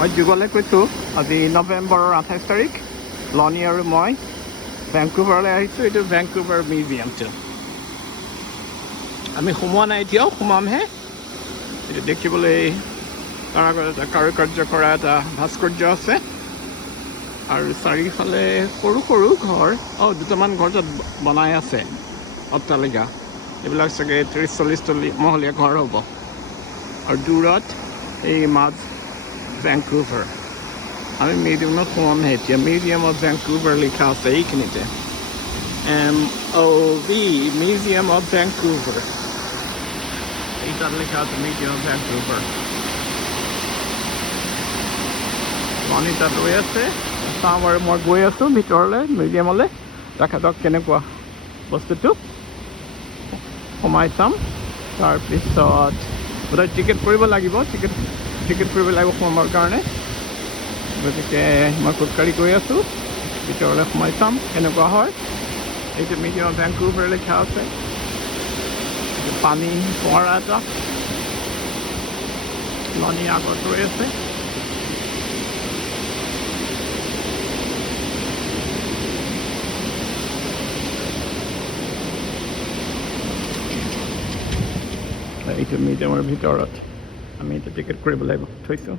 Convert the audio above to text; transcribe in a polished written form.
মই যুগলে কৈছোঁ আজি নৱেম্বৰৰ 28 তাৰিখ লনি আৰু মই ভেংকুভাৰলৈ আহিছোঁ এইটো ভেংকুভাৰ মিউজিয়ামটো আমি সোমোৱা নাই এতিয়াও সোমামহে এইটো দেখিবলৈ কাৰুকাৰ্য কৰা এটা ভাস্কৰ্য আছে আৰু চাৰিওফালে সৰু সৰু ঘৰ দুটামান ঘৰ তাত বনাই আছে অট্টালিকা এইবিলাক চাগে 30-40 মহলীয়া ঘৰ হ'ব আৰু দূৰত এই মাজ ভেংকুভাৰ আমি মিউজিয়ামত সোমামহে এতিয়া মিউজিয়াম অফ ভেংকুভাৰ লিখা আছে এইখিনিতে MOV মিউজিয়াম অফ ভেংকুভাৰ এই তাত লিখা আছে মিউজিয়াম অফ ভেংকুভাৰ পানী তাত ৰৈ আছে চাওঁ আৰু মই গৈ আছোঁ ভিতৰলৈ মিউজিয়ামলৈ দেখা যাওক কেনেকুৱা বস্তুটো সোমাই চাম তাৰপিছত বোধহয় টিকেট কৰিব লাগিব টিকেট কৰিব লাগিব সোমাবৰ কাৰণে গতিকে মই খোজকাঢ়ি গৈ আছোঁ ভিতৰলৈ সোমাই চাম কেনেকুৱা হয় এইটো মিউজিয়াম অফ ভেংকুভাৰ লিখা আছে পানী ফোৱাৰা এটা লনি আগত ৰৈ আছে এইটো মিউজিয়ামৰ ভিতৰত আমি এতিয়া টিকেট কৰিব লাগিব থৈছোঁ